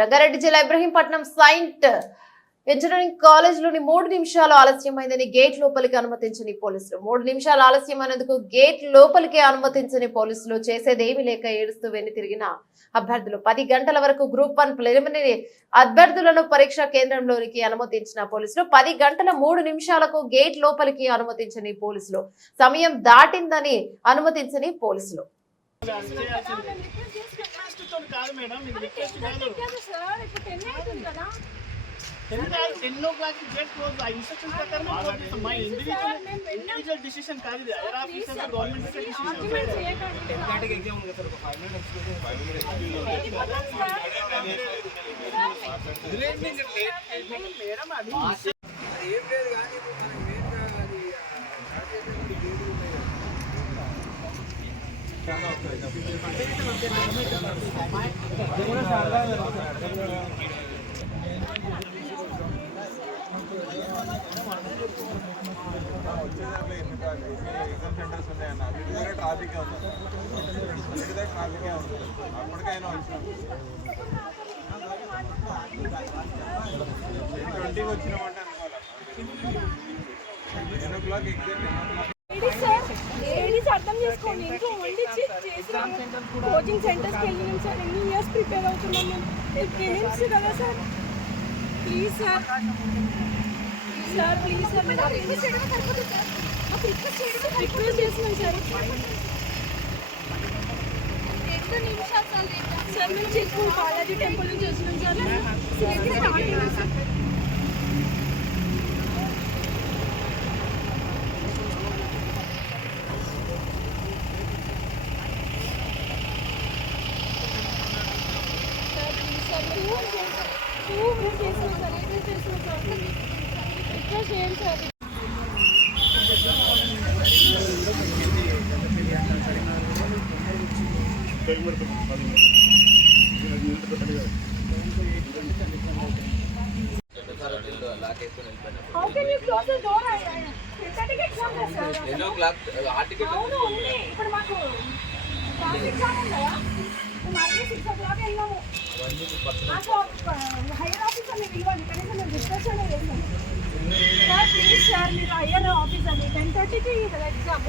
రంగారెడ్డి జిల్లా Ibrahimpatnam saint engineering కాలేజ్లోని 3 నిమిషాలు ఆలస్యమైందని gate లోపలికి అనుమతించని పోలీసులు 3 నిమిషాలు ఆలస్యమైనందుకు గేట్ లోపలికి అనుమతించని పోలీసులు చేసేదేమీ లేక ఏడుస్తూ వెన్ను తిరిగిన అభ్యర్థులు 10 గంటల వరకు గ్రూప్ 1 ప్రిలిమినరీ అభ్యర్థులను పరీక్షా కేంద్రంలోనికి అనుమతించిన పోలీసులు 10 గంటల 3 నిమిషాలకు గేట్ లోపలికి అనుమతించని పోలీసులు సమయం దాటిందని అనుమతించని పోలీసులు ట్రాఫిక్ అప్పటికైనా వచ్చినామంటే అనుకోవాలి 10 o'clock అర్థం చేసుకోండి. ఇంట్లో వండి కోచింగ్ సెంటర్స్కి వెళ్ళినాం సార్. ఎన్ని ఇయర్స్ ప్రిపేర్ అవుతున్నాం మేము. గేమ్స్ కదా sir. Please sir please sir request చేస్తున్నాం సార్. సార్ మేము చిక్కు బాలాజీ టెంపుల్ నుంచి వచ్చినాం sir. How can you close the door? ఇప్పుడు మాకు ఎగ్జామ్ ఉందా? మార్నింగ్ 6 o'clock వెళ్ళాము. నాకు హైయర్ ఆఫీసర్ని పిలవండి. కనీసం మేము డిస్కషన్ చేస్తాం సార్. ప్లీజ్ సార్ మీరు హైయర్ ఆఫీసర్ని 10:30కి ఎగ్జామ్